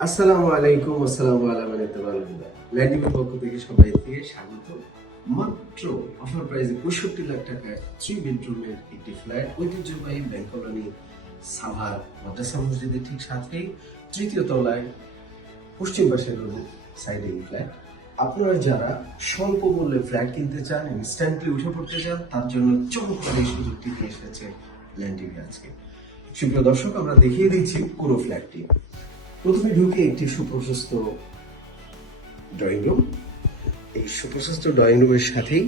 আসসালামু আলাইকুম। আসসালামু আলাইকুম। ল্যান্ডিং এর পক্ষ থেকে সবাইকে স্বাগত। মাত্র অফার প্রাইসে 65 লাখ টাকায় 3 বেডরুমের একটি ফ্ল্যাট, ঐতিহ্যবাহী ব্যাংক কলোনি সাভার মাদ্রাসা মসজিদের ঠিক সাথেই তৃতীয় তলায় পশ্চিম পাশের সাইডে এই ফ্ল্যাট। আপনারা যারা স্বল্প মূল্যে ফ্ল্যাট কিনতে চান, ইনস্ট্যান্টলি উঠে পড়তে চান, তার জন্য চমৎকার এই সুযোগটি নিয়ে এসেছে ল্যান্ডিং আজকে। সুপ্রিয় দর্শক, আমরা দেখিয়ে দিচ্ছি পুরো ফ্ল্যাটটি। প্রথমে ঢুকে একটি সুপ্রশস্ত ড্রয়িং রুম। এই সুপ্রশস্ত ড্রয়িং রুমের সাথেই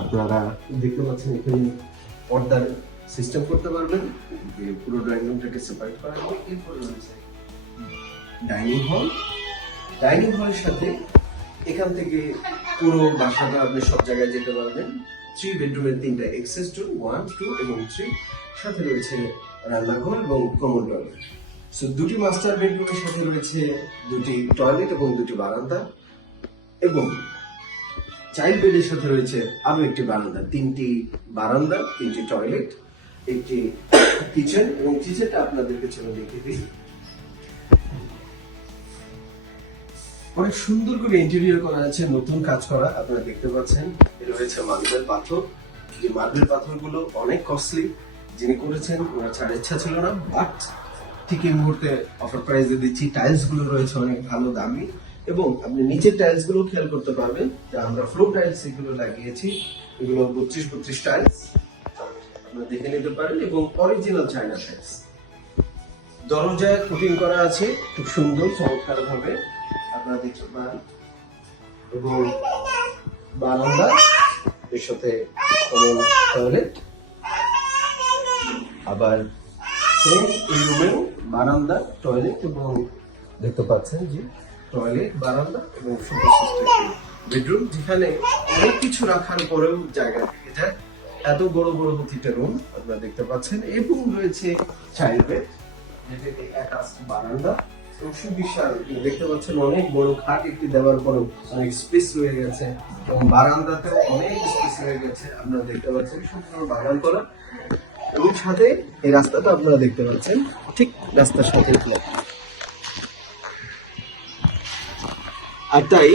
আপনারা দেখতে পাচ্ছেন এখানে পর্দার সিস্টেম করতে পারবেন, যে পুরো ড্রয়িং রুমটাকে সেপারেট করা হবে। এরপর রয়েছে ডাইনিং হল। ডাইনিং হলের সাথে এখান থেকে পুরো বাসাটা আপনি সব জায়গায় যেতে পারবেন। 3 বেডরুমের 3টা এক্সেস রুম, 1, 2 এবং 3, সাথে রয়েছে রান্নাঘর এবং কমন টয়লেট। সো দুটি মাস্টার বেডরুমের সাথে রয়েছে দুটি টয়লেট এবং দুটি বারান্দা, এবং চাইল্ড বেডের সাথে রয়েছে আরো একটি বারান্দা। 3টি বারান্দা, 3টি টয়লেট, একটি কিচেন, এবং কিচেনটা আপনাদেরকে চলে দেখিয়ে দিই। অনেক সুন্দর করে ইন্টেরিয়র করা আছে, নতুন কাজ করা। আপনারা দেখতে পাচ্ছেন রয়েছে মার্বেল পাথর। এই মার্বেল পাথরগুলো অনেক কস্টলি। যিনি করেছেন ওনার ছাড়ার ইচ্ছা ছিল না, বাট ঠিক এই মুহূর্তে অফার প্রাইসে দিচ্ছি। টাইলস গুলো রয়েছে অনেক ভালো দামি, এবং আপনি নিচের টাইলস গুলো খেয়াল করতে পারবেন যে আমরা ফ্লোর টাইলস এগুলো লাগিয়েছি। এগুলো 32 টাইলস আপনারা দেখে নিতে পারেন, এবং অরিজিনাল চায়না টাইলস। দরজায় কোটিং করা আছে খুব সুন্দর চমৎকার ভাবে, আপনারা দেখতে পারেন। এবং বারান্দা, এর সাথে কমন টয়লেট। আবার এই রুমেও বারান্দা, টয়লেট, এবং দেখতে পাচ্ছেন যে টয়লেট, বারান্দা এবং সুপ্রশস্ত বেডরুম, যেখানে অনেক কিছু রাখার পরেও জায়গা থেকে যায়। এত বড় বড় প্রতিটা রুম আপনারা দেখতে পাচ্ছেন, এবং রয়েছে চাইল্ড বেড, যেটাকে অ্যাটাচ বারান্দা এবং সুবিশাল। দেখতে পাচ্ছেন অনেক বড় খাট একটি দেওয়ার পরেও অনেক স্পেস রয়ে গেছে, এবং বারান্দাতেও অনেক স্পেস রয়ে গেছে। আপনারা দেখতে পাচ্ছেন সম্পূর্ণ বাগান করা, এবং সাথে এই রাস্তাটা আপনারা দেখতে পাচ্ছেন, ঠিক রাস্তার সাথে ফ্ল্যাট। আর তাই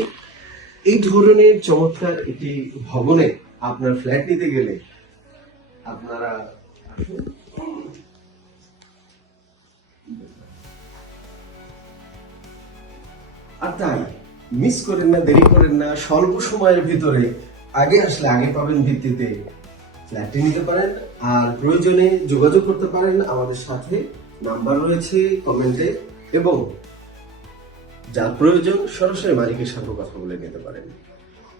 এই ধরনের চমৎকার একটি ভবনে আপনার ফ্ল্যাট নিতে গেলে আপনারা আর তাই মিস করেন না, দেরি করেন না। স্বল্প সময়ের ভিতরে আগে আসলে আগে পাবেন ভিত্তিতে ফ্ল্যাটটি নিতে পারেন। আর প্রয়োজনে যোগাযোগ করতে পারেন আমাদের সাথে, নাম্বার রয়েছে কমেন্টে, এবং যার প্রয়োজন সরাসরি মালিকের সাথে কথা বলে নিতে পারেন।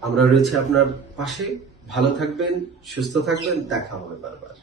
আমরা রয়েছে আপনার পাশে। ভালো থাকবেন, সুস্থ থাকবেন, দেখা হবে বারবার।